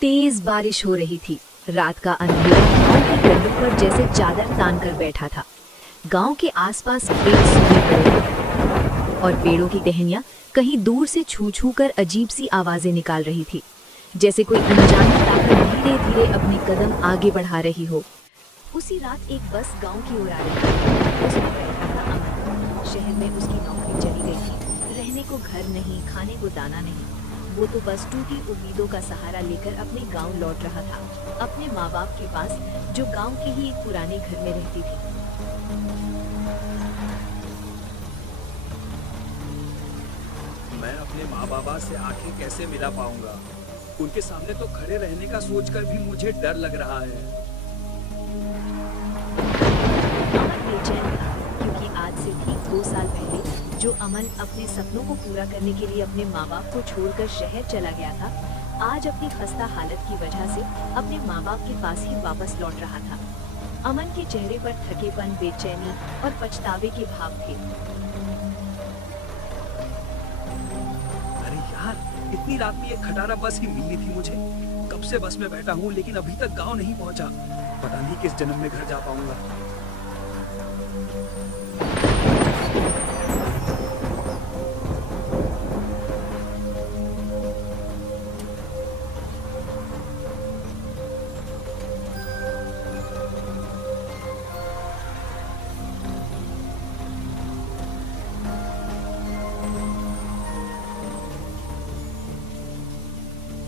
तेज बारिश हो रही थी। रात का अंधेरा गांव की गलियों पर जैसे चादर तान कर बैठा था। गांव के आसपास खेत सूखे पड़े थे और पेड़ों की टहनियां कहीं दूर से छू छू कर अजीब सी आवाजें निकाल रही थी, जैसे कोई अनजानी ताकत धीरे धीरे अपने कदम आगे बढ़ा रही हो। उसी रात एक बस गांव की ओर आ रही थी। उसमें बैठा था अमन। शहर में उसकी नौकरी चली गई थी। रहने को घर नहीं, खाने को दाना नहीं। वो तो बस टूटी उम्मीदों का सहारा लेकर अपने गांव लौट रहा था, अपने माँ बाप के पास, जो गांव के ही एक पुराने घर में रहती थी। मैं अपने माँ बाबा से आंखें कैसे मिला पाऊंगा? उनके सामने तो खड़े रहने का सोचकर भी मुझे डर लग रहा है। अमन बेचैन था, क्योंकि आज से ठीक 2 साल पहले जो अमन अपने सपनों को पूरा करने के लिए अपने माँ बाप को छोड़कर शहर चला गया था, आज अपनी खस्ता हालत की वजह से अपने माँ बाप के पास ही वापस लौट रहा था। अमन के चेहरे पर थकेपन, बेचैनी और पछतावे के भाव थे। अरे यार, इतनी रात में ये खटारा बस ही मिली थी मुझे। कब से बस में बैठा हूँ लेकिन अभी तक गांव नहीं पहुंचा। पता नहीं किस जन्म में घर जा पाऊंगा।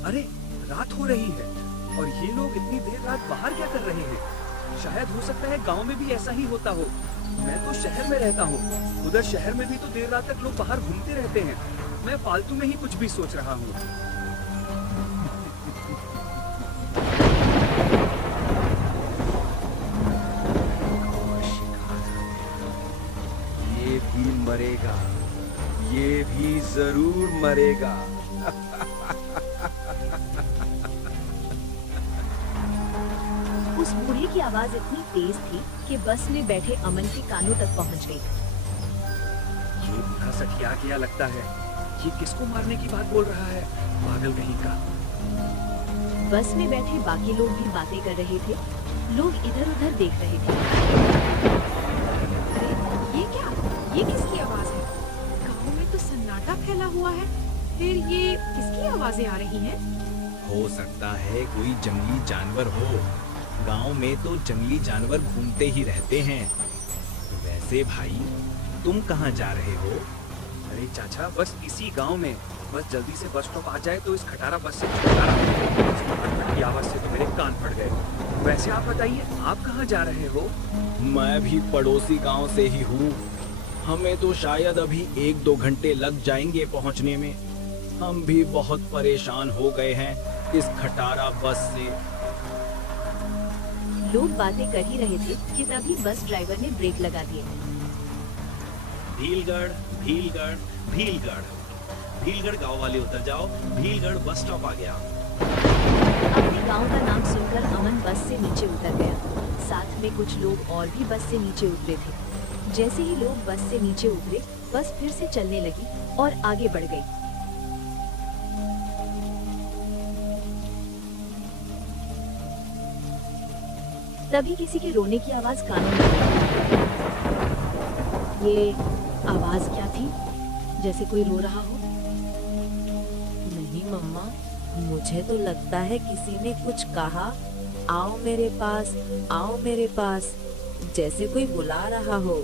अरे रात हो रही है और ये लोग इतनी देर रात बाहर क्या कर रहे हैं? शायद हो सकता है गांव में भी ऐसा ही होता हो। मैं तो शहर में रहता हूँ। उधर शहर में भी तो देर रात तक लोग बाहर घूमते रहते हैं। मैं फालतू में ही कुछ भी सोच रहा हूँ। ये भी मरेगा, ये भी जरूर मरेगा। उस बूढ़े की आवाज इतनी तेज थी कि बस में बैठे अमन के कानों तक पहुंच गई। ये बूढ़ा सठिया गया लगता है। ये किसको मारने की बात बोल रहा है? पागल कहीं का। बस में बैठे बाकी लोग भी बातें कर रहे थे। लोग इधर उधर देख रहे थे। अरे ये क्या? ये किसकी आवाज है? गांव में तो सन्नाटा फैला हुआ है। फिर ये किसकी आवाजें आ रही हैं? हो सकता है कोई जंगली जानवर हो। गांव में तो जंगली जानवर घूमते ही रहते हैं। वैसे भाई, तुम कहाँ जा रहे हो? अरे चाचा, बस इसी गांव में। बस जल्दी से बस स्टॉप आ जाए तो इस खटारा बस से छुटकारा हो। की आवाज से तो मेरे कान फट गए। वैसे आप बताइए, आप कहाँ जा रहे हो? मैं भी पड़ोसी गांव से ही हूँ। हमें तो शायद अभी 1-2 घंटे लग जाएंगे पहुँचने में। हम भी बहुत परेशान हो गए हैं इस खटारा बस से। लोग बातें कर ही रहे थे कि तभी बस ड्राइवर ने ब्रेक लगा दिए। भीलगढ़, भीलगढ़, भीलगढ़। भीलगढ़ गांव वाले उतर जाओ। भीलगढ़ बस स्टॉप आ गया। अपने गांव का नाम सुनकर अमन बस से नीचे उतर गया। साथ में कुछ लोग और भी बस से नीचे उतरे थे। जैसे ही लोग बस से नीचे उतरे, बस फिर से चलने लगी और आगे बढ़ गई। तभी किसी के रोने की आवाज कानों में आई। ये आवाज क्या थी? जैसे कोई रो रहा हो। नहीं मम्मा, मुझे तो लगता है किसी ने कुछ कहा, आओ मेरे पास, आओ मेरे पास, जैसे कोई बुला रहा हो।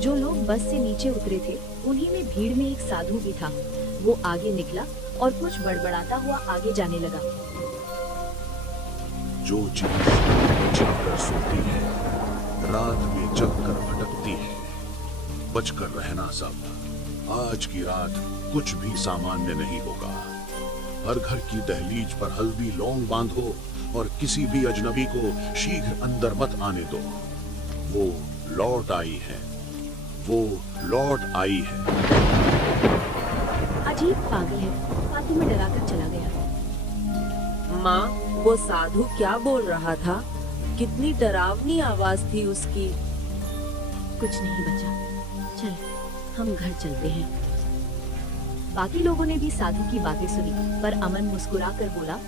जो लोग बस से नीचे उतरे थे, उन्हीं में भीड़ में एक साधु भी था। वो आगे निकला और कुछ बड़बड़ाता हुआ आगे जाने लगा। जो चीज छिपकर सोती है, रात में जगकर भटकती है, बचकर रहना सब। आज की रात कुछ भी सामान्य नहीं होगा। हर घर की दहलीज पर हल्दी लौंग बांधो और किसी भी अजनबी को शीघ्र अंदर मत आने दो। वो लौट आई है, वो लौट आई है। अजीब पागल है, फातिमा में डराकर चला गया। माँ, वो साधु क्या बोल रहा था? कितनी डरावनी आवाज थी उसकी। कुछ नहीं बचा, चल हम घर चलते हैं। बाकी लोगों ने भी साधु की बातें सुनी, पर अमन मुस्कुरा कर बोला,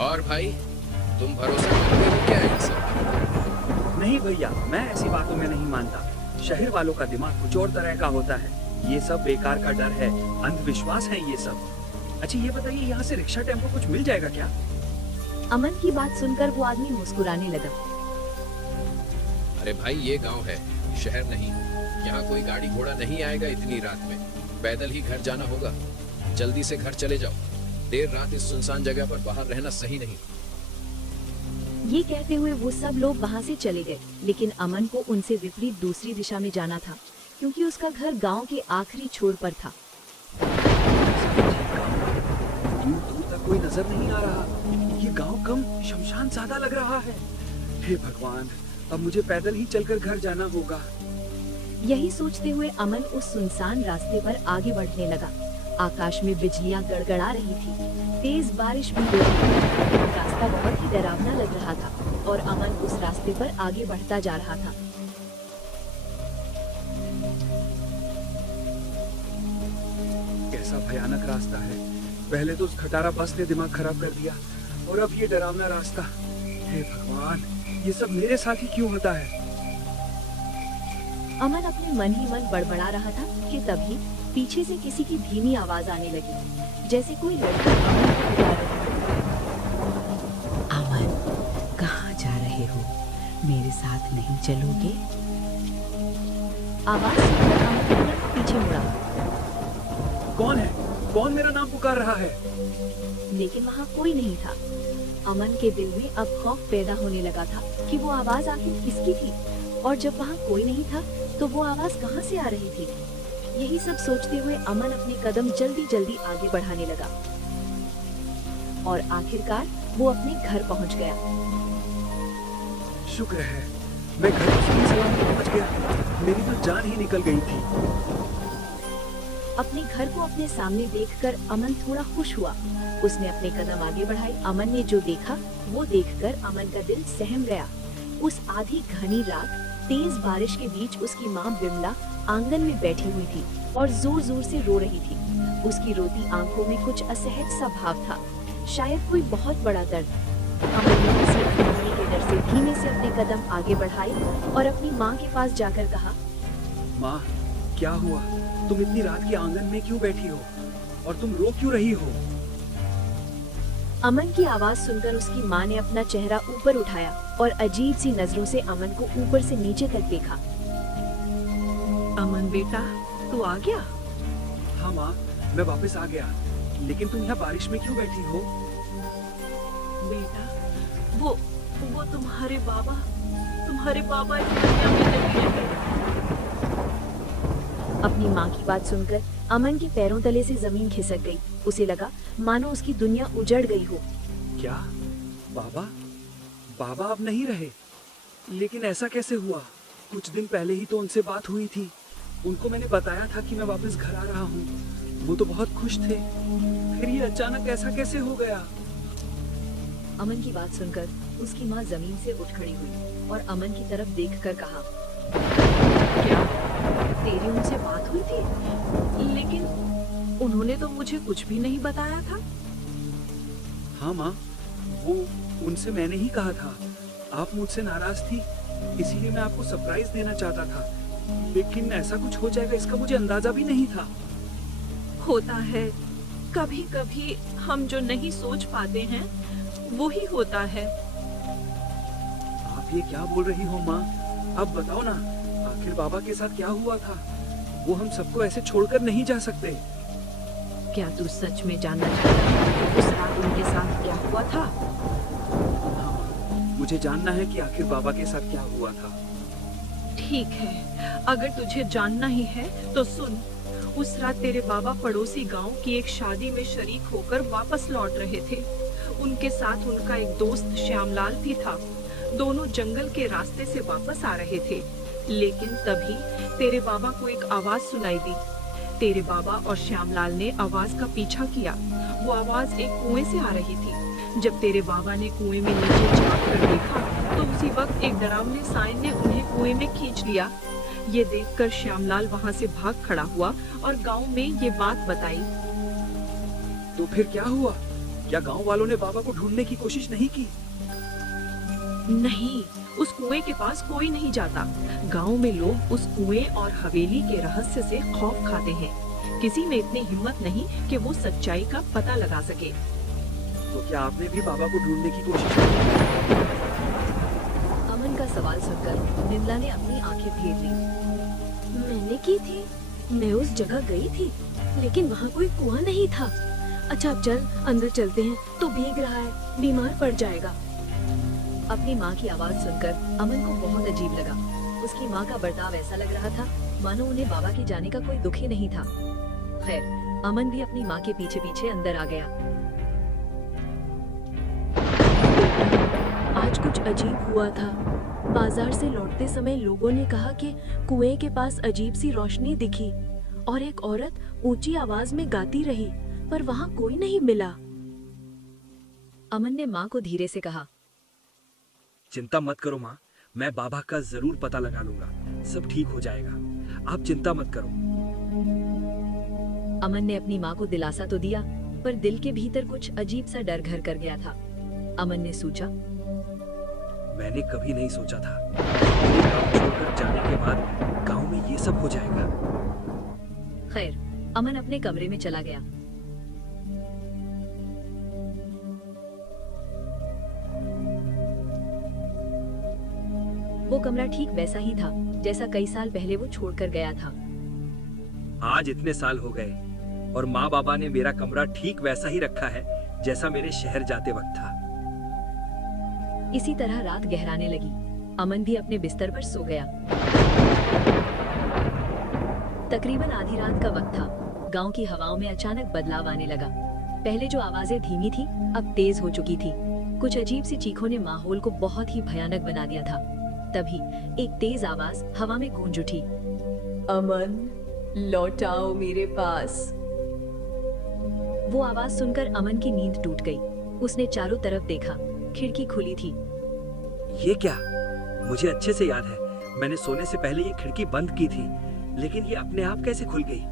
और भाई तुम भरोसा करते हो क्या इनसे? नहीं भैया, मैं ऐसी बातों में नहीं मानता। शहर वालों का दिमाग कुछ और तरह का होता है। ये सब बेकार का डर है, अंधविश्वास है ये सब। अच्छा ये बताइए, यहाँ से रिक्शा टेम्पो कुछ मिल जाएगा क्या? अमन की बात सुनकर वो आदमी मुस्कुराने लगा। अरे भाई ये गांव है, शहर नहीं। यहाँ कोई गाड़ी घोड़ा नहीं आएगा इतनी रात में। पैदल ही घर जाना होगा। जल्दी से घर चले जाओ। देर रात इस सुनसान जगह पर बाहर रहना सही नहीं। ये कहते हुए वो सब लोग वहाँ से चले गए, लेकिन अमन को उनसे विपरीत दूसरी दिशा में जाना था, क्योंकि उसका घर गांव के आखिरी छोर पर था। दूर दूर तक कोई नजर नहीं आ रहा। ये गांव कम शमशान सादा लग रहा है। हे भगवान, अब मुझे पैदल ही चलकर घर जाना होगा। यही सोचते हुए अमन उस सुनसान रास्ते पर आगे बढ़ने लगा। आकाश में बिजलियां गड़गड़ा रही थी, तेज बारिश भी हो रही थी। रास्ता बहुत ही डरावना लग रहा था और अमन उस रास्ते पर आगे बढ़ता जा रहा था। कैसा भयानक रास्ता है। पहले तो उस खटारा बस ने दिमाग खराब कर दिया और अब ये डरावना रास्ता। हे भगवान, ये सब मेरे साथ ही क्यों होता है? अमन अपने मन ही मन बड़बड़ा रहा था कि तभी पीछे से किसी की धीमी आवाज आने लगी, जैसे कोई लड़की अमन को बुला रही हो। अमन, कहाँ जा रहे हो? मेरे साथ नहीं चलोगे? आवाज सुनकर अमन तुरंत पीछे मुड़ा, कौन है? कौन मेरा नाम पुकार रहा है? लेकिन वहाँ कोई नहीं था। अमन के दिल में अब खौफ पैदा होने लगा था कि वो आवाज आखिर किसकी थी, और जब वहाँ कोई नहीं था तो वो आवाज कहाँ से आ रही थी। यही सब सोचते हुए अमन अपने कदम जल्दी जल्दी आगे बढ़ाने लगा और आखिरकार वो अपने घर पहुँच गया। शुक्र है, मैं घर पर सही सलामत पहुंच गया। मेरी तो जान ही निकल गई थी। अपने घर को अपने सामने देखकर अमन थोड़ा खुश हुआ। उसने अपने कदम आगे बढ़ाए। अमन ने जो देखा वो देखकर अमन का दिल सहम गया। उस आधी घनी रात तेज बारिश के बीच उसकी माँ बिमला आंगन में बैठी हुई थी और जोर जोर से रो रही थी। उसकी रोती आंखों में कुछ असहज सा भाव था, शायद कोई बहुत बड़ा दर्द। अमन ने किसी अनहोनी के डर से धीमे से अपने कदम आगे बढ़ाए और अपनी माँ के पास जाकर कहा, माँ, क्या हुआ? तुम इतनी रात के आंगन में क्यों बैठी हो और तुम रो क्यों रही हो? अमन की आवाज सुनकर उसकी माँ ने अपना चेहरा ऊपर उठाया और अजीब सी नजरों से अमन को ऊपर से नीचे तक देखा। अमन बेटा, तू आ गया? हाँ माँ, मैं वापस आ गया। लेकिन तुम यहाँ बारिश में क्यों बैठी हो? बेटा, वो तुम्हारे बाबा इस दुनिया में नहीं रहे। अपनी माँ की बात सुनकर अमन के पैरों तले से जमीन खिसक गई। उसे लगा मानो उसकी दुनिया उजड़ गई हो। क्या? बाबा? बाबा अब नहीं रहे? लेकिन ऐसा कैसे हुआ? कुछ दिन पहले ही तो उनसे बात हुई थी। उनको मैंने बताया था कि मैं वापस घर आ रहा हूँ। वो तो बहुत खुश थे। फिर ये अचानक ऐसा कैसे हो गया? अमन की बात सुनकर उसकी माँ जमीन से उठ खड़ी हुई और अमन की तरफ देखकर कहा, क्या तेरी उनसे बात हुई थी? लेकिन उन्होंने तो मुझे कुछ भी नहीं बताया था। हाँ माँ, वो उनसे मैंने ही कहा था। आप मुझसे नाराज थी, इसीलिए मैं आपको सरप्राइज देना चाहता था। लेकिन ऐसा कुछ हो जाएगा इसका मुझे अंदाजा भी नहीं था। होता है, कभी कभी हम जो नहीं सोच पाते हैं वो ही होता है। आप ये क्या बोल रही हो माँ? अब बताओ ना, आखिर बाबा के साथ क्या हुआ था? वो हम सबको ऐसे छोड़कर नहीं जा सकते। क्या तू सच में जानना चाहता है उस रात उनके साथ क्या हुआ था? हाँ, मुझे जानना है कि आखिर बाबा के साथ क्या हुआ था। ठीक है, अगर तुझे जानना ही है तो सुन। उस रात तेरे बाबा पड़ोसी गांव की एक शादी में शरीक होकर वापस लौट रहे थे। उनके साथ उनका एक दोस्त श्यामलाल भी था। दोनों जंगल के रास्ते से वापस आ रहे थे, लेकिन तभी तेरे बाबा को एक आवाज सुनाई दी। तेरे बाबा और श्यामलाल ने आवाज का पीछा किया। वो आवाज एक कुएं से आ रही थी। जब तेरे बाबा ने कुएं में नीचे झांक कर देखा तो उसी वक्त एक डरावने साए ने उन्हें कुएं में खींच लिया। ये देखकर श्यामलाल वहाँ से भाग खड़ा हुआ और गांव में ये बात बताई। तो फिर क्या हुआ? क्या गांव वालों ने बाबा को ढूंढने की कोशिश नहीं की? नहीं, उस कुएं के पास कोई नहीं जाता। गांव में लोग उस कुएं और हवेली के रहस्य से खौफ खाते हैं। किसी में इतनी हिम्मत नहीं कि वो सच्चाई का पता लगा सके। तो क्या आपने भी बाबा को ढूंढने की कोशिश की? अमन का सवाल सुनकर निर्मला ने अपनी आंखें फेर ली। मैंने की थी, मैं उस जगह गई थी, लेकिन वहाँ कोई कुआं नहीं था। अच्छा अब चल, अंदर चलते हैं, तो भीग रहा है, बीमार पड़ जाएगा। अपनी माँ की आवाज सुनकर अमन को बहुत अजीब लगा। उसकी माँ का बर्ताव ऐसा लग रहा था मानो उन्हें बाबा के जाने का कोई दुख ही नहीं था। खैर, अमन भी अपनी माँ के पीछे पीछे अंदर आ गया। आज कुछ अजीब हुआ था। बाजार से लौटते समय लोगों ने कहा कि कुएं के पास अजीब सी रोशनी दिखी और एक औरत ऊंची आवाज में गाती रही, पर वहाँ कोई नहीं मिला। अमन ने माँ को धीरे से कहा, चिंता मत करो माँ, मैं बाबा का जरूर पता लगा लूंगा। सब ठीक हो जाएगा, आप चिंता मत करो। अमन ने अपनी माँ को दिलासा तो दिया, पर दिल के भीतर कुछ अजीब सा डर घर कर गया था। अमन ने सोचा, मैंने कभी नहीं सोचा था ये गांव छोड़कर जाने के बाद गांव में ये सब हो जाएगा। खैर, अमन अपने कमरे में चला गया। वो कमरा ठीक वैसा ही था जैसा कई साल पहले वो छोड़कर गया था। आज इतने साल हो गए और माँ बाबा ने मेरा कमरा ठीक वैसा ही रखा है जैसा मेरे शहर जाते वक्त था। इसी तरह रात गहराने लगी। अमन भी अपने बिस्तर पर सो गया। तकरीबन आधी रात का वक्त था। गांव की हवाओं में अचानक बदलाव आने लगा। पहले जो आवाजें धीमी थी अब तेज हो चुकी थी। कुछ अजीब सी चीखों ने माहौल को बहुत ही भयानक बना दिया था। तभी एक तेज आवाज हवा में गूंज उठी, अमन, लौट आओ मेरे पास। वो आवाज सुनकर अमन की नींद टूट गई। उसने चारों तरफ देखा, खिड़की खुली थी। ये क्या? मुझे अच्छे से याद है, मैंने सोने से पहले ये खिड़की बंद की थी, लेकिन ये अपने आप कैसे खुल गई?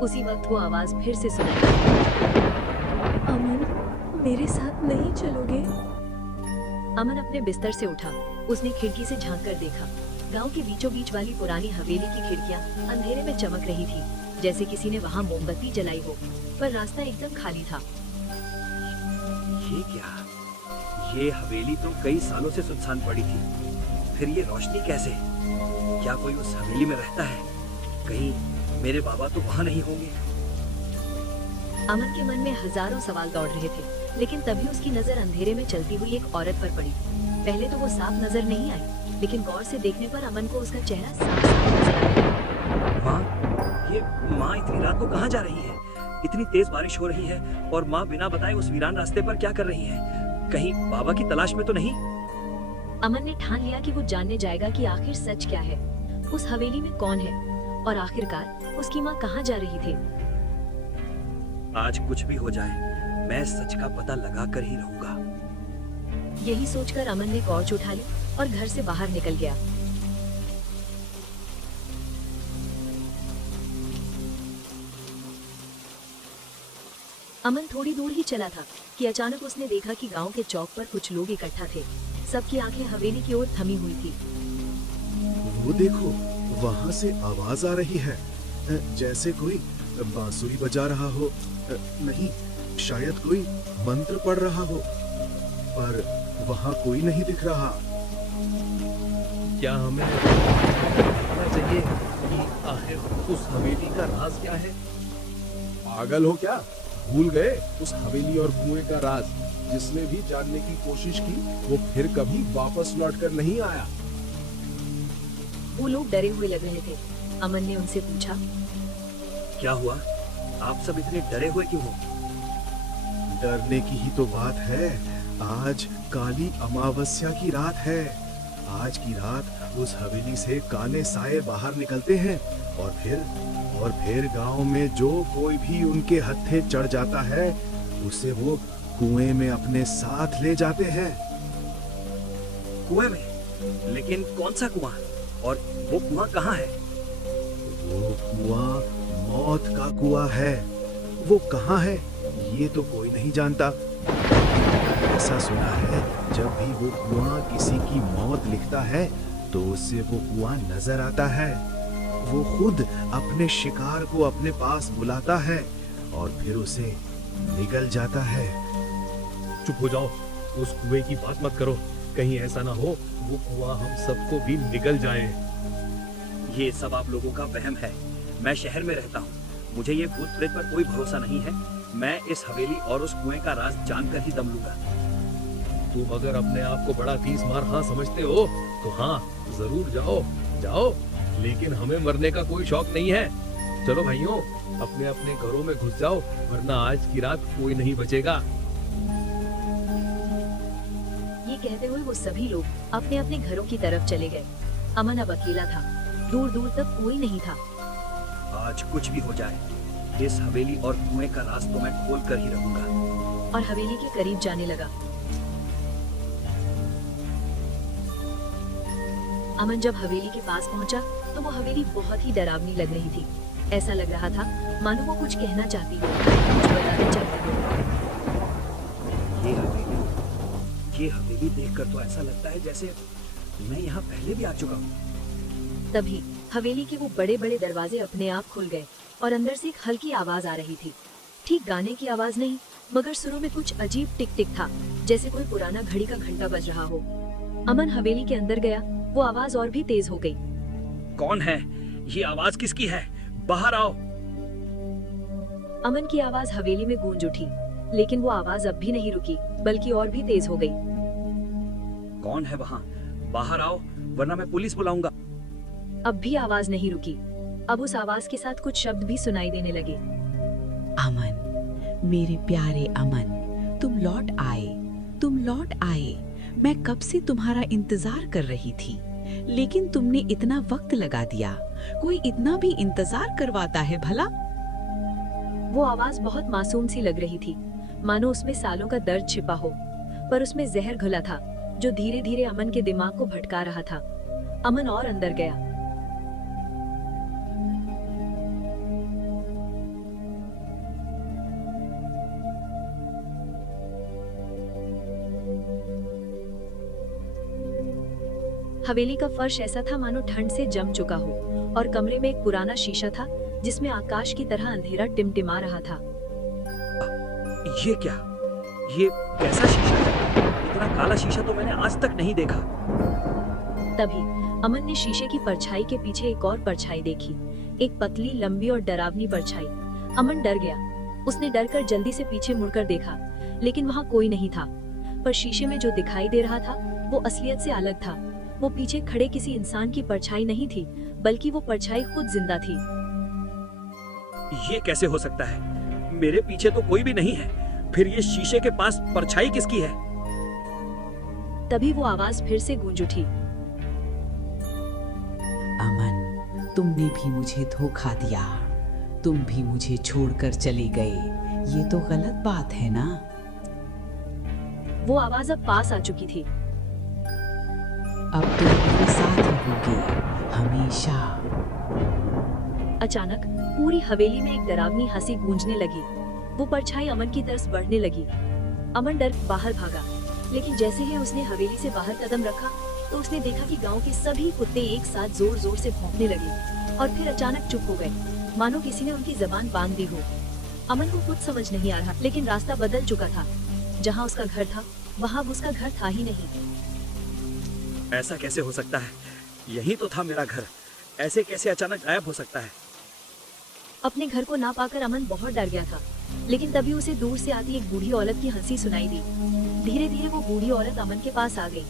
उसी वक्त वो आवाज फिर से सुनाई। अमन, मेरे साथ नहीं चलोगे? अमन अपने बिस्तर से उठा। उसने खिड़की से झांक कर देखा। गांव के बीचों बीच वाली पुरानी हवेली की खिड़कियां अंधेरे में चमक रही थी, जैसे किसी ने वहां मोमबत्ती जलाई हो, पर रास्ता एकदम खाली था। ये क्या? ये हवेली तो कई सालों से सुनसान पड़ी थी, फिर ये रोशनी कैसे? क्या कोई उस हवेली में रहता है? कहीं मेरे बाबा तो वहाँ नहीं होंगे? अमन के मन में हजारों सवाल दौड़ रहे थे, लेकिन तभी उसकी नजर अंधेरे में चलती हुई एक औरत पर पड़ी। पहले तो वो साफ नजर नहीं आई, लेकिन गौर से देखने पर अमन को उसका चेहरा साफ साफ नजर आया। माँ, ये माँ इतनी रात को कहाँ जा रही है? इतनी तेज बारिश हो रही है और माँ बिना बताए उस वीरान रास्ते पर क्या कर रही है? कहीं बाबा की तलाश में तो नहीं? अमन ने ठान लिया कि वो जानने जाएगा कि आखिर सच क्या है, उस हवेली में कौन है और आखिरकार उसकी माँ कहाँ जा रही थी। आज कुछ भी हो जाए, मैं सच का पता लगा कर ही रहूंगा। यही सोचकर अमन ने टॉर्च उठा ली और घर से बाहर निकल गया। अमन थोड़ी दूर ही चला था कि अचानक उसने देखा कि गांव के चौक पर कुछ लोग इकट्ठा थे। सबकी आंखें हवेली की ओर थमी हुई थी। वो देखो, वहाँ से आवाज आ रही है, जैसे कोई बांसुरी बजा रहा हो। नहीं, शायद कोई मंत्र पढ़ रहा हो, पर वहाँ कोई नहीं दिख रहा। क्या हमें देखना चाहिए कि आखिर उस हवेली का राज क्या है? पागल हो क्या? भूल गए उस हवेली और कुएं का राज? जिसने भी जानने की कोशिश की वो फिर कभी वापस लौटकर नहीं आया। वो लोग डरे हुए लग रहे थे। अमन ने उनसे पूछा, क्या हुआ? आप सब इतने डरे हुए क्यों हो? डरने की ही तो बात है। आज काली अमावस्या की रात है। आज की रात उस हवेली से काले साए बाहर निकलते हैं और फिर गांव में जो कोई भी उनके हत्थे चढ़ जाता है उसे वो कुएं में अपने साथ ले जाते हैं। कुएं में? लेकिन कौन सा कुआं? और वो कुआं कहाँ है? वो कुआं मौत का कुआं है। वो कहाँ है ये तो कोई नहीं जानता। ऐसा सुना है जब भी वो कुआं किसी की मौत लिखता है तो उससे वो कुआं नजर आता है। वो खुद अपने शिकार को अपने पास बुलाता है और फिर उसे निगल जाता है। चुप हो जाओ, उस कुएं की बात मत करो। कहीं ऐसा ना हो वो कुआं हम सबको भी निगल जाए। ये सब आप लोगों का वहम है। मैं शहर में रहता हूँ, मुझे ये भूत प्रेत पर कोई भरोसा नहीं है। मैं इस हवेली और उस कुएं का राज जानकर ही दम लूंगा। तुम अगर अपने आप को बड़ा तीस मार हाँ समझते हो तो हाँ जरूर जाओ जाओ, लेकिन हमें मरने का कोई शौक नहीं है। चलो भाइयों, अपने अपने घरों में घुस जाओ, वरना आज की रात कोई नहीं बचेगा। ये कहते हुए वो सभी लोग अपने अपने घरों की तरफ चले गए। अमन अब अकेला था, दूर दूर तक कोई नहीं था। आज कुछ भी हो जाए, इस हवेली और कुएं का राज तो मैं खोल कर ही रहूंगा। और हवेली के करीब जाने लगा। अमन जब हवेली के पास पहुंचा तो वो हवेली बहुत ही डरावनी लग रही थी। ऐसा लग रहा था मानो वो कुछ कहना चाहती हो, कुछ बताना चाहती हो। ये हवेली देखकर तो ऐसा लगता है जैसे मैं यहाँ पहले भी आ चुका हूँ। तभी हवेली के वो बड़े बड़े दरवाजे अपने आप खुल गए और अंदर से एक हल्की आवाज आ रही थी। ठीक गाने की आवाज नहीं, मगर सुरों में कुछ अजीब टिक टिक था, जैसे कोई पुराना घड़ी का घंटा बज रहा हो। अमन हवेली के अंदर गया, वो आवाज और भी तेज हो गई। कौन है? ये आवाज किसकी है? बाहर आओ। अमन की आवाज हवेली में गूंज उठी, लेकिन वो आवाज अब भी नहीं रुकी, बल्कि और भी तेज हो गई। कौन है वहाँ? बाहर आओ, वरना मैं पुलिस बुलाऊंगा। अब भी आवाज नहीं रुकी। अब उस आवाज के साथ कुछ शब्द भी सुनाई देने लगे। अमन, मेरे प्यारे अमन, तुम लौट आए, तुम लौट आए। मैं कब से तुम्हारा इंतजार कर रही थी, लेकिन तुमने इतना वक्त लगा दिया। कोई इतना भी इंतजार करवाता है भला? वो आवाज बहुत मासूम सी लग रही थी, मानो उसमें सालों का दर्द छिपा हो, पर उसमें जहर घुला था जो धीरे धीरे अमन के दिमाग को भटका रहा था। अमन और अंदर गया। हवेली का फर्श ऐसा था मानो ठंड से जम चुका हो, और कमरे में एक पुराना शीशा था जिसमें आकाश की तरह अंधेरा टिमटिमा रहा था। ये क्या? ये कैसा शीशा है? इतना काला शीशा तो मैंने आज तक नहीं देखा। तभी अमन ने शीशे की परछाई के पीछे एक और परछाई देखी, एक पतली, लंबी और डरावनी परछाई। अमन डर गया। उसने डरकर जल्दी से पीछे मुड़कर देखा, लेकिन वहाँ कोई नहीं था। पर शीशे में जो दिखाई दे रहा था वो असलियत से अलग था। वो पीछे खड़े किसी इंसान की परछाई नहीं थी, बल्कि वो परछाई खुद जिंदा थी। ये कैसे हो सकता है? मेरे पीछे तो कोई भी नहीं है, फिर ये शीशे के पास परछाई किसकी है? तभी वो आवाज फिर से गूंज उठी। अमन, तुमने भी मुझे धोखा दिया, तुम भी मुझे छोड़कर चले गए। ये तो गलत बात है ना? वो आवाज अब पास आ चुकी थी। अब तुम मेरे साथ ही होगे हमेशा। अचानक पूरी हवेली में एक डरावनी हंसी गूंजने लगी। वो परछाई अमन की तरफ बढ़ने लगी। अमन डर बाहर भागा, लेकिन जैसे ही उसने हवेली से बाहर कदम रखा तो उसने देखा कि गांव के सभी कुत्ते एक साथ जोर जोर से भौंकने लगे और फिर अचानक चुप हो गए, मानो किसी ने उनकी जबान बांध दी हो। अमन को कुछ समझ नहीं आ रहा, लेकिन रास्ता बदल चुका था। जहाँ उसका घर था वहाँ उसका घर था ही नहीं। ऐसा कैसे हो सकता है? यही तो था मेरा घर, ऐसे कैसे अचानक गायब हो सकता है? अपने घर को ना पाकर अमन बहुत डर गया था, लेकिन तभी उसे दूर से आती एक बूढ़ी औरत की हंसी सुनाई दी। धीरे धीरे वो बूढ़ी औरत अमन के पास आ गई।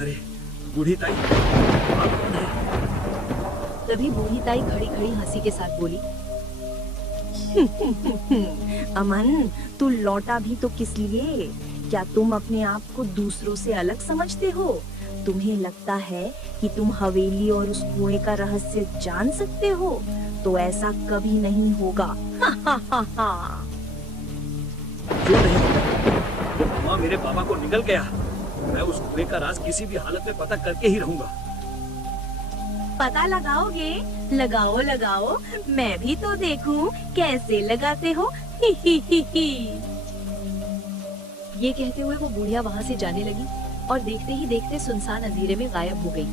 अरे बूढ़ी ताई, आप कौन है? तभी बूढ़ी ताई खड़ी खड़ी हंसी के साथ बोली, अमन, तू लौटा भी तो किस लिए? क्या तुम अपने आप को दूसरों से अलग समझते हो? तुम्हें लगता है कि तुम हवेली और उस कुएं का रहस्य जान सकते हो? तो ऐसा कभी नहीं होगा। क्यों नहीं? वो कुआं मेरे बाबा को निगल गया, मैं उस कुएं का राज किसी भी हालत में पता करके ही रहूंगा। पता लगाओगे? लगाओ लगाओ, मैं भी तो देखूं कैसे लगाते हो। ही ही ही ही। ये कहते हुए वो बुढ़िया वहाँ से जाने लगी और देखते ही देखते सुनसान अंधेरे में गायब हो गई।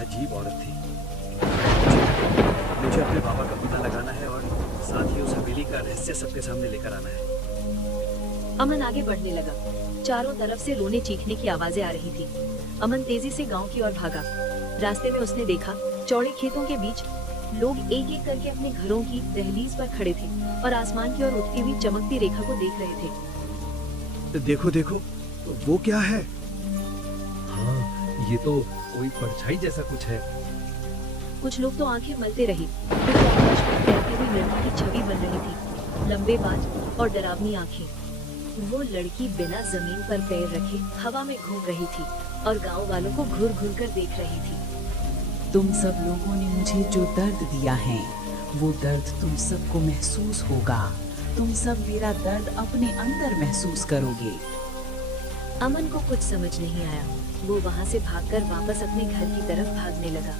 अजीब औरत थी। मुझे अपने बाबा का पता लगाना है और साथ ही उस हवेली का रहस्य सबके सामने लेकर आना है। अमन आगे बढ़ने लगा। चारों तरफ से रोने चीखने की आवाजें आ रही थी। अमन तेजी से गांव की ओर भागा। रास्ते में उसने देखा चौड़े खेतों के बीच लोग एक एक करके अपने घरों की दहलीज पर खड़े थे और आसमान की ओर उठती हुई चमकती रेखा को देख रहे थे। देखो देखो, वो क्या है? हाँ, ये तो कोई परछाई जैसा कुछ है। कुछ लोग तो आंखें मलते रहे क्योंकि आकाश में तैरती हुई लड़की की छवि बन रही थी। लंबे बाल और डरावनी आंखें। वो लड़की बिना जमीन पर पैर रखे हवा में घूम रही थी और गांव वालों को घूर घूर कर देख रही थी। तुम सब लोगों ने मुझे जो दर्द दिया है, वो दर्द तुम सबको महसूस होगा। तुम सब मेरा दर्द अपने अंदर महसूस करोगे। अमन को कुछ समझ नहीं आया। वो वहाँ से भागकर वापस अपने घर की तरफ भागने लगा।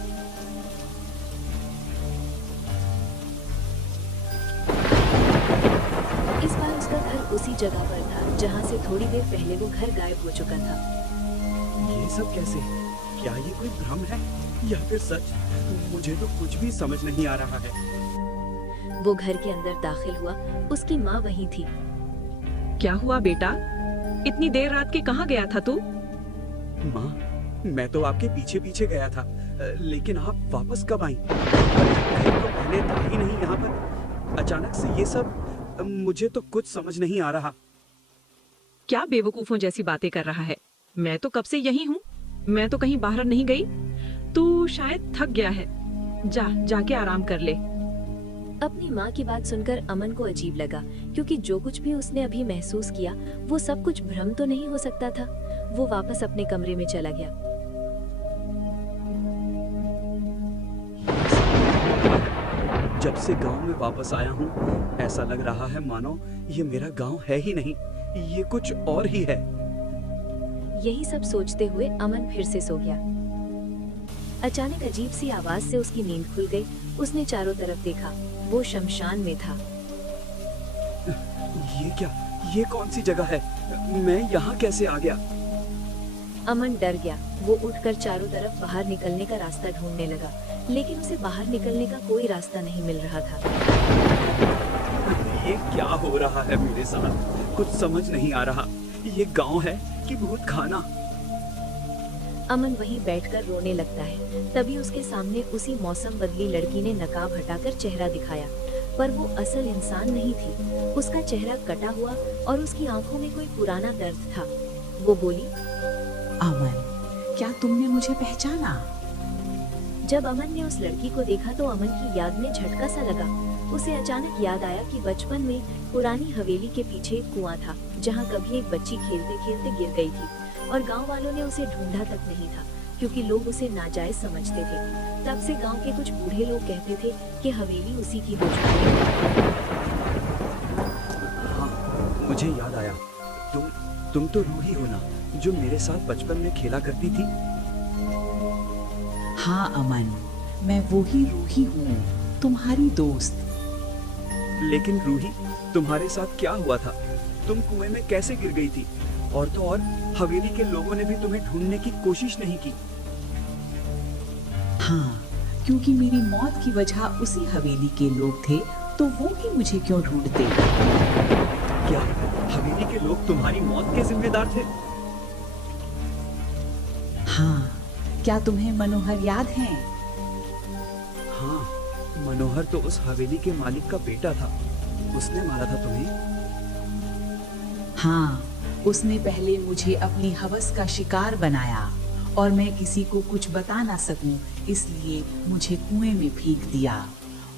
इस बार उसका घर उसी जगह पर था जहाँ से थोड़ी देर पहले वो घर गायब हो चुका था। ये सब कैसे? क्या ये कोई भ्रम है या फिर सच? मुझे तो कुछ भी समझ नहीं आ रहा है। वो घर के अंदर दाखिल हुआ। उसकी माँ वहीं थी। क्या हुआ बेटा? इतनी देर रात के कहाँ गया था तू? माँ, मैं तो आपके पीछे पीछे गया था, लेकिन आप वापस कब आई? तो पहले था ही नहीं यहाँ पर। अचानक से ये सब, मुझे तो कुछ समझ नहीं आ रहा। क्या बेवकूफों जैसी बातें कर रहा है? मैं तो कब से यही हूँ। मैं तो कहीं बाहर नहीं गई। तू शायद थक गया है। जाके आराम कर ले। अपनी माँ की बात सुनकर अमन को अजीब लगा क्योंकि जो कुछ भी उसने अभी महसूस किया वो सब कुछ भ्रम तो नहीं हो सकता था। वो वापस अपने कमरे में चला गया। जब से गांव में वापस आया हूँ ऐसा लग रहा है मानो ये मेरा गांव है ही नहीं, ये कुछ और ही है। यही सब सोचते हुए अमन फिर से सो गया। अचानक अजीब सी आवाज से उसकी नींद खुल गई। उसने चारों तरफ देखा। वो शमशान में था। ये क्या? ये कौन सी जगह है? मैं यहाँ कैसे आ गया? अमन डर गया। वो उठकर चारों तरफ बाहर निकलने का रास्ता ढूंढने लगा, लेकिन उसे बाहर निकलने का कोई रास्ता नहीं मिल रहा था। ये क्या हो रहा है मेरे साथ? कुछ समझ नहीं आ रहा। ये गांव है कि भूत खाना? अमन वहीं बैठकर रोने लगता है। तभी उसके सामने उसी मौसम बदली लड़की ने नकाब हटाकर चेहरा दिखाया, पर वो असल इंसान नहीं थी। उसका चेहरा कटा हुआ और उसकी आंखों में कोई पुराना दर्द था। वो बोली, अमन, क्या तुमने मुझे पहचाना? जब अमन ने उस लड़की को देखा तो अमन की याद में झटका सा लगा। उसे अचानक याद आया कि बचपन में पुरानी हवेली के पीछे एक कुआं था जहाँ कभी एक बच्ची खेलते खेलते गिर गई थी और गांव वालों ने उसे ढूंढा तक नहीं था क्योंकि लोग उसे नाजायज समझते थे। तब से गांव के कुछ बूढ़े लोग कहते थे कि हवेली उसी की हो चुकी है। हाँ, मुझे याद आया। तुम तो रूही हो ना, जो मेरे साथ बचपन में खेला करती थी? हाँ अमन, मैं वही रूही हूँ, तुम्हारी दोस्त। लेकिन रूही, तुम्हारे साथ क्या हुआ था? तुम कुएं में कैसे गिर गई थी? और तो और हवेली के लोगों ने भी तुम्हें ढूंढने की कोशिश नहीं की। हाँ, क्योंकि मेरी मौत की वजह उसी हवेली के लोग थे, तो वो भी मुझे क्यों ढूंढते? क्या हवेली के लोग तुम्हारी मौत के जिम्मेदार थे? हाँ, क्या तुम्हें मनोहर याद है? हाँ, मनोहर तो उस हवेली के मालिक का बेटा था। उसने मारा था तुम्हें? हाँ, उसने पहले मुझे अपनी हवस का शिकार बनाया और मैं किसी को कुछ बता ना सकूं, इसलिए मुझे कुएं में फेंक दिया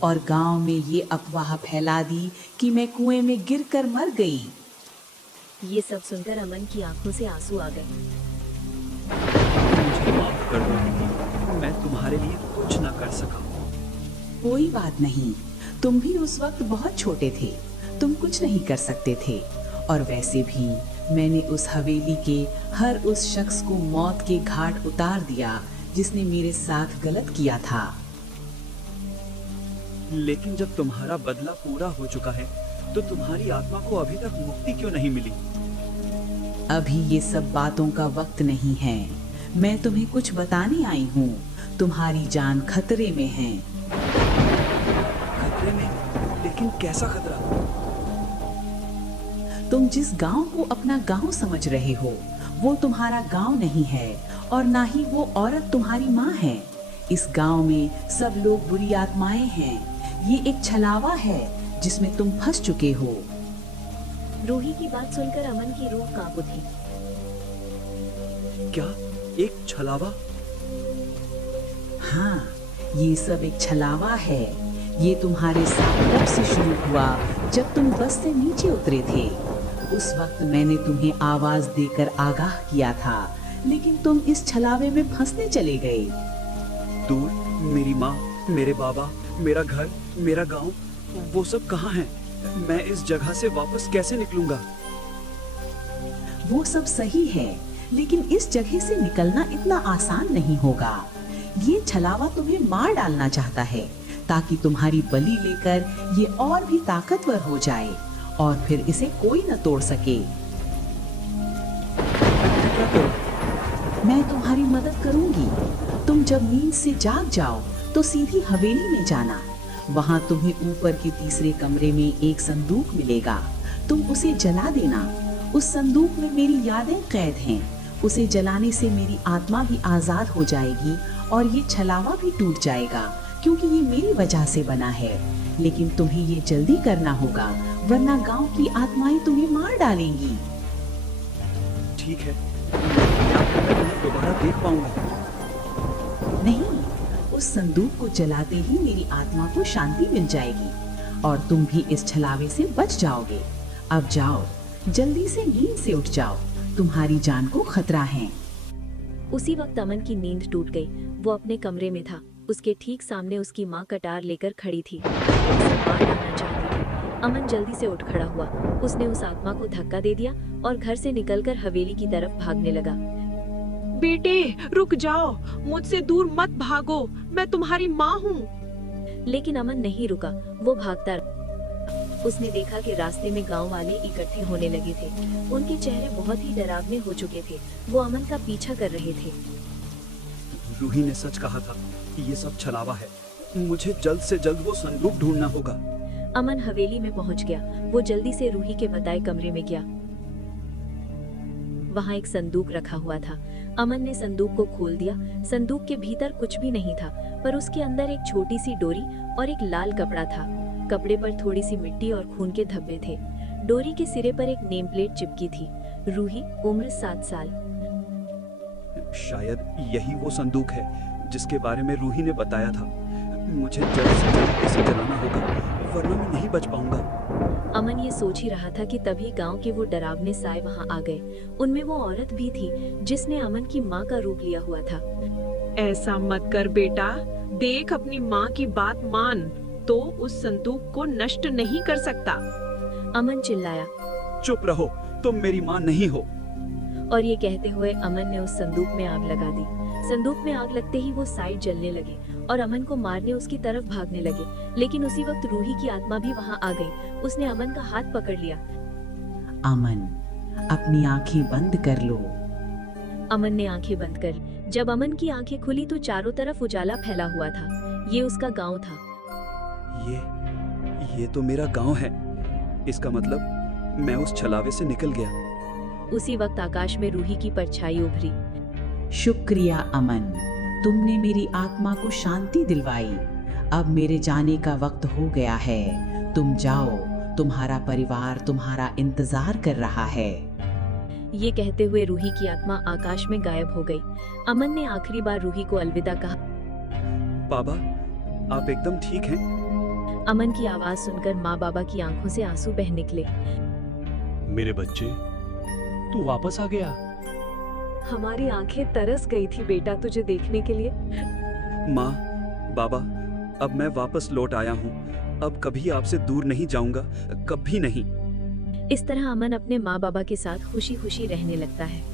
और गांव में ये अफवाह फैला दी कि मैं कुएं में गिरकर मर गई। ये सब सुनकर अमन की आंखों से आंसू आ गए। मुझे माफ कर दो, मैं तुम्हारे लिए कुछ ना कर सका। कोई बात नहीं, तुम भी उस वक्त बहुत छोटे थे, तुम कुछ नहीं कर सकते थे और वैसे भी मैंने उस हवेली के हर उस शख्स को मौत के घाट उतार दिया जिसने मेरे साथ गलत किया था। लेकिन जब तुम्हारा बदला पूरा हो चुका है तो तुम्हारी आत्मा को अभी तक मुक्ति क्यों नहीं मिली? अभी ये सब बातों का वक्त नहीं है। मैं तुम्हें कुछ बताने आई हूँ। तुम्हारी जान खतरे में है। खतरे में? लेकिन कैसा खतरा? तुम जिस गांव को अपना गांव समझ रहे हो वो तुम्हारा गांव नहीं है और ना ही वो औरत तुम्हारी माँ है। इस गांव में सब लोग बुरी आत्माएं हैं। ये एक छलावा है जिसमें तुम फंस चुके हो। रूही की बात सुनकर अमन की रूह कांप उठी। क्या एक छलावा? हाँ, ये सब एक छलावा है। ये तुम्हारे साथ तब से शुरू हुआ जब तुम बस से नीचे उतरे थे। उस वक्त मैंने तुम्हें आवाज देकर आगाह किया था, लेकिन तुम इस छलावे में फंसने चले गए। दूर मेरी माँ, मेरे बाबा, मेरा घर, मेरा गांव, वो सब कहाँ हैं? मैं इस जगह से वापस कैसे निकलूंगा? वो सब सही है, लेकिन इस जगह से निकलना इतना आसान नहीं होगा। ये छलावा तुम्हें मार डालना चाहता है ताकि तुम्हारी बलि लेकर ये और भी ताकतवर हो जाए और फिर इसे कोई न तोड़ सके। मैं तुम्हारी मदद करूंगी। तुम जब नींद से जाग जाओ तो सीधी हवेली में जाना। वहाँ तुम्हें ऊपर के तीसरे कमरे में एक संदूक मिलेगा। तुम उसे जला देना। उस संदूक में मेरी यादें कैद हैं। उसे जलाने से मेरी आत्मा भी आजाद हो जाएगी और ये छलावा भी टूट जाएगा, क्योंकि ये मेरी वजह से बना है। लेकिन तुम्हें ये जल्दी करना होगा, वरना गांव की आत्माएं तुम्हें मार डालेंगी। ठीक है, क्या मैं तुम्हें दोबारा देख पाऊंगा? नहीं, उस संदूक को जलाते ही मेरी आत्मा को शांति मिल जाएगी और तुम भी इस छलावे से बच जाओगे। अब जाओ, जल्दी से नींद से उठ जाओ, तुम्हारी जान को खतरा है। उसी वक्त अमन की नींद टूट गई। वो अपने कमरे में था। उसके ठीक सामने उसकी माँ कटार लेकर खड़ी थी। उसे मार डालना चाहती थी। अमन जल्दी से उठ खड़ा हुआ। उसने उस आत्मा को धक्का दे दिया और घर से निकलकर हवेली की तरफ भागने लगा। बेटे रुक जाओ, मुझसे दूर मत भागो, मैं तुम्हारी माँ हूँ। लेकिन अमन नहीं रुका। वो भागता रहा। उसने देखा कि रास्ते में गांव वाले इकट्ठे होने लगे थे। उनके चेहरे बहुत ही डरावने हो चुके थे। वो अमन का पीछा कर रहे थे। रूही ने सच कहा था, ये सब छलावा है। मुझे जल्द से जल्द वो संदूक ढूंढना होगा। अमन हवेली में पहुंच गया। वो जल्दी से रूही के बताए कमरे में गया। वहां एक संदूक रखा हुआ था। अमन ने संदूक को खोल दिया। संदूक के भीतर कुछ भी नहीं था, पर उसके अंदर एक छोटी सी डोरी और एक लाल कपड़ा था। कपड़े पर थोड़ी सी मिट्टी और खून के धब्बे थे। डोरी के सिरे पर एक नेम प्लेट चिपकी थी। रूही, उम्र 7 साल। शायद यही वो संदूक है जिसके बारे में रूही ने बताया था। मुझे जल्द से जल्द इसे जलाना होगा, वरना मैं नहीं बच पाऊंगा। अमन ये सोच ही रहा था कि तभी गांव के वो डरावने साए वहां आ गए। उनमें वो औरत भी थी जिसने अमन की माँ का रूप लिया हुआ था। ऐसा मत कर बेटा, देख अपनी माँ की बात मान, तो उस संदूक को नष्ट नहीं कर सकता। अमन चिल्लाया। चुप रहो, तुम मेरी माँ नहीं हो। और ये कहते हुए अमन ने उस संदूक में आग लगा दी। संदूक में आग लगते ही वो साइड जलने लगे और अमन को मारने उसकी तरफ भागने लगे। लेकिन उसी वक्त रूही की आत्मा भी वहां आ गई। उसने अमन का हाथ पकड़ लिया। अमन, अपनी आंखें बंद कर लो। अमन ने आंखें बंद कर ली। जब अमन की आंखें खुली तो चारों तरफ उजाला फैला हुआ था। ये उसका गांव था। ये तो मेरा गांव है। इसका मतलब मैं उस छलावे से निकल गया। उसी वक्त आकाश में रूही की परछाई उभरी। शुक्रिया अमन, तुमने मेरी आत्मा को शांति दिलवाई। अब मेरे जाने का वक्त हो गया है। तुम जाओ, तुम्हारा परिवार तुम्हारा इंतजार कर रहा है। ये कहते हुए रूही की आत्मा आकाश में गायब हो गई। अमन ने आखिरी बार रूही को अलविदा कहा। बाबा, आप एकदम ठीक हैं? अमन की आवाज सुनकर माँ बाबा की आंखों से आंसू बह निकले। मेरे बच्चे, तू वापस आ गया। हमारी आंखें तरस गई थी बेटा तुझे देखने के लिए। माँ, बाबा, अब मैं वापस लौट आया हूँ। अब कभी आपसे दूर नहीं जाऊंगा, कभी नहीं। इस तरह अमन अपने माँ बाबा के साथ खुशी खुशी रहने लगता है।